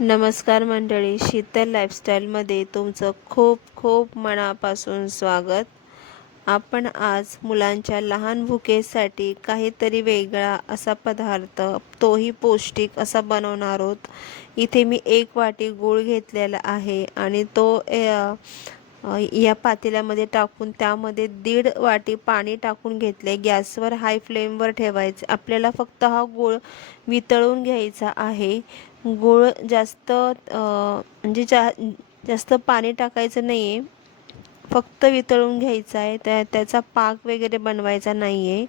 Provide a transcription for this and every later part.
नमस्कार मंडळी शीतल लाईफस्टाईलमध्ये तुमचं खूप खूप मनापासून स्वागत. आपण आज मुलांच्या लहान भुकेसाठी काहीतरी वेगळा असा पदार्थ तोही पौष्टिक असा बनवणार आहोत. इथे मी एक वाटी गूळ घेतलेला आहे आणि तो या पातेल्यामध्ये टाकून त्यामध्ये दीड वाटी पाणी टाकून घेतले. गॅसवर हाय फ्लेमवर ठेवायचे. आपल्याला फक्त हा गूळ वितळून घ्यायचा आहे. गूळ जास्त म्हणजे जा जास्त पाणी टाकायचं नाही आहे फक्त वितळून घ्यायचं आहे. त्या त्याचा पाक वगैरे बनवायचा नाही आहे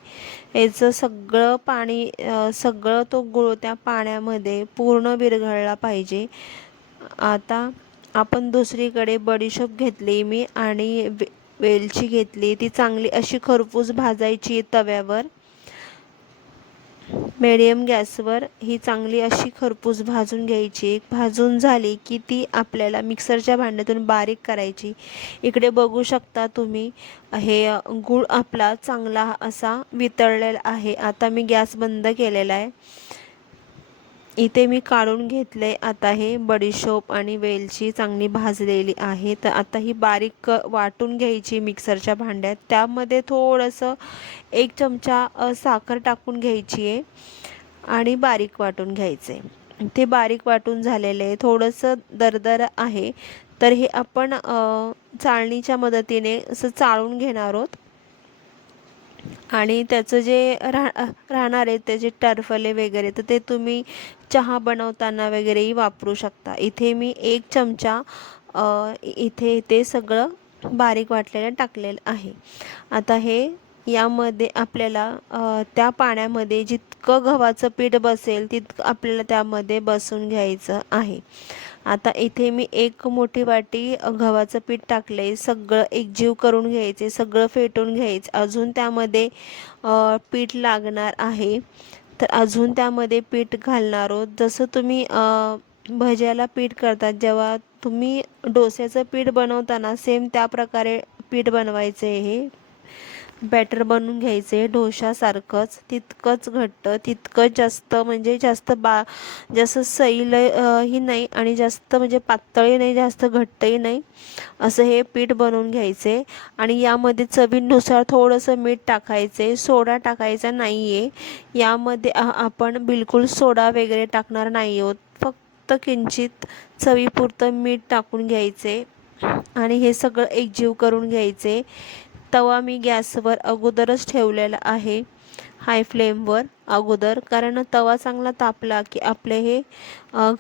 याचं सगळं पाणी सगळं तो गूळ त्या पाण्यामध्ये पूर्ण विरघळला पाहिजे. आता आपण दुसरीकडे बडीशोप घेतली मी आणि वे वेलची घेतली. ती चांगली अशी खरपूस भाजायची तव्यावर. मिडियम गॅसवर ही चांगली अशी खरपूस भाजून घ्यायची. भाजून झाली की ती आपल्याला मिक्सरच्या भांड्यातून बारीक करायची. इकडे बघू शकता तुम्ही हे गूळ आपला चांगला असा वितळलेला आहे. आता मी गॅस बंद केलेला आहे. इथे मी काढून घेतले. आता हे बडीशोप आणि वेलची चांगली भाजलेली आहे. तर आता ही बारीक वाटून घ्यायची मिक्सरच्या भांड्यात. त्यामध्ये थोडंसं एक चमचा साखर टाकून घ्यायची आहे आणि बारीक वाटून घ्यायचे. ते बारीक वाटून झालेलं आहे थोडंसं दरदर आहे. तर हे आपण चाळणीच्या मदतीने असं चाळून घेणार आहोत. आणि त्याचं जे राह राहणार आहे त्याचे टरफले वगैरे तर ते तुम्ही चहा बनवताना वगैरेही वापरू शकता. इथे मी एक चमचा इथे ते सगळं बारीक वाटलेलं टाकलेलं आहे. आता हे यामध्ये आपल्याला त्या पाण्यामध्ये जितकं गव्हाचं पीठ बसेल तितकं आपल्याला त्यामध्ये बसून घ्यायचं आहे. आता इथे मी एक मोठी वाटी गव्हाचं पीठ टाकलं आहे सगळं एकजीव करून घ्यायचे सगळं फेटून घ्यायचं. अजून त्यामध्ये पीठ लागणार आहे. तर अजून त्यामध्ये पीठ घालणार आहोत. जसं तुम्ही भज्याला पीठ करतात जेव्हा तुम्ही डोस्याचं पीठ बनवताना सेम त्या प्रकारे पीठ बनवायचं आहे. हे बॅटर बनवून घ्यायचे. डोशासारखंच तितकंच घट्ट तितकंच जास्त म्हणजे जास्त बा जास्त सैल ही नाही आणि जास्त म्हणजे पातळही नाही जास्त घट्टही नाही. असं हे पीठ बनवून घ्यायचे. आणि यामध्ये चवीनुसार थोडंसं मीठ टाकायचे. सोडा टाकायचा नाही आहे यामध्ये आपण बिलकुल सोडा वगैरे टाकणार नाही आहोत. फक्त किंचित चवीपुरतं मीठ टाकून घ्यायचे. आणि हे सगळं एकजीव करून घ्यायचे. तवा मी गॅसवर अगोदरच ठेवलेला आहे. हाय फ्लेमवर अगोदर कारण तवा चांगला तापला की आपले हे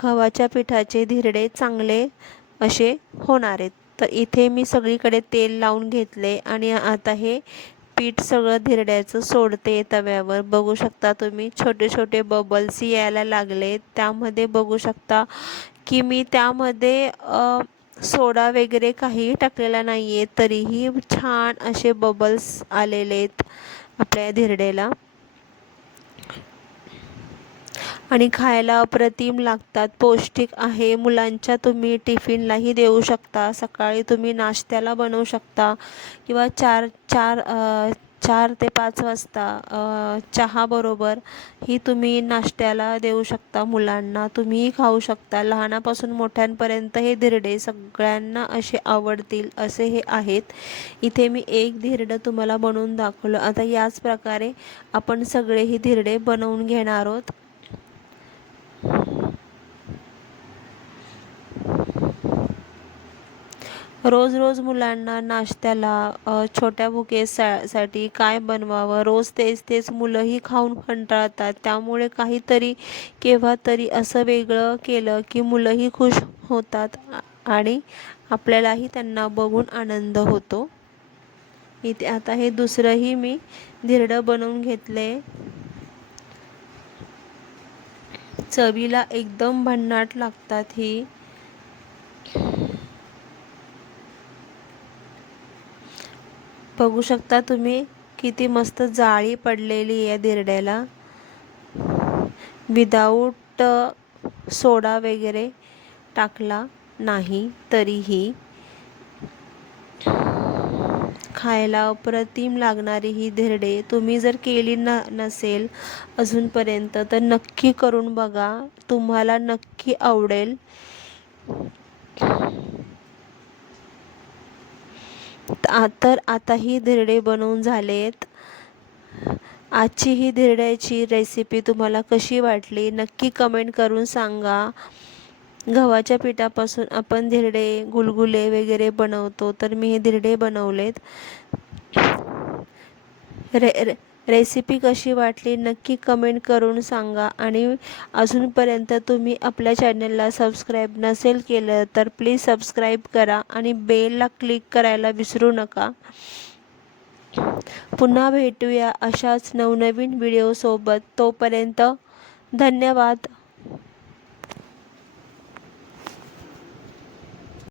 गव्हाच्या पिठाचे धिरडे चांगले असे होणार आहेत. तर इथे मी सगळीकडे तेल लावून घेतले आणि आता हे पीठ सगळं धिरड्याचं सोडते तव्यावर. बघू शकता तुम्ही छोटे छोटे बबल्स यायला लागले. त्यामध्ये बघू शकता की मी त्यामध्ये सोडा वगैरे काहीही टाकलेला नाही आहे तरीही छान असे बबल्स आलेले आहेत आपल्या धिरडेला. आणि खायला अप्रतिम लागतात पौष्टिक आहे. मुलांच्या तुम्ही टिफिनलाही देऊ शकता. सकाळी तुम्ही नाश्त्याला बनवू शकता. किंवा चार चार चार ते पाच वाजता चहाबरोबर ही तुम्ही नाश्त्याला देऊ शकता मुलांना. तुम्हीही खाऊ शकता. लहानापासून मोठ्यांपर्यंत हे धिरडे सगळ्यांना असे आवडतील असे हे आहेत. इथे मी एक धिरडं तुम्हाला बनवून दाखवलं. आता याच प्रकारे आपण सगळे ही धिरडे बनवून घेणार आहोत. रोज रोज मुलांना नाश्त्याला छोट्या भुकेसा साठी काय बनवावं? रोज तेच तेच मुलंही खाऊन कंटाळतात. त्यामुळे काहीतरी केव्हा तरी असं वेगळं केलं की मुलंही खुश होतात आणि आपल्यालाही त्यांना बघून आनंद होतो. इथे आता हे दुसरंही मी धिरडं बनवून घेतले चवीला एकदम भन्नाट लागतात ही. बघू शकता तुम्ही किती मस्त जाळी पडलेली आहे धिरड्याला विदाऊट सोडा वगैरे टाकला नाही तरीही. खायला अप्रतिम लागणारी ही धिरडे तुम्ही जर केली न नसेल अजूनपर्यंत तर नक्की करून बघा. तुम्हाला नक्की आवडेल. तर आता ही धिरडे बनवून झालेत. आजची ही धिरड्याची रेसिपी तुम्हाला कशी वाटली नक्की कमेंट करून सांगा. गव्हाच्या पिठापासून आपण धिरडे गुलगुले वगैरे बनवतो तर मी हे धिरडे बनवलेत. रे रे रेसिपी कशी वाटली नक्की कमेंट करून सांगा. आणि अजूनपर्यंत तुम्ही आपल्या चॅनलला सबस्क्राईब नसेल केलं तर प्लीज सबस्क्राईब करा आणि बेलला क्लिक करायला विसरू नका. पुन्हा भेटूया अशाच नवनवीन व्हिडिओसोबत. तोपर्यंत धन्यवाद.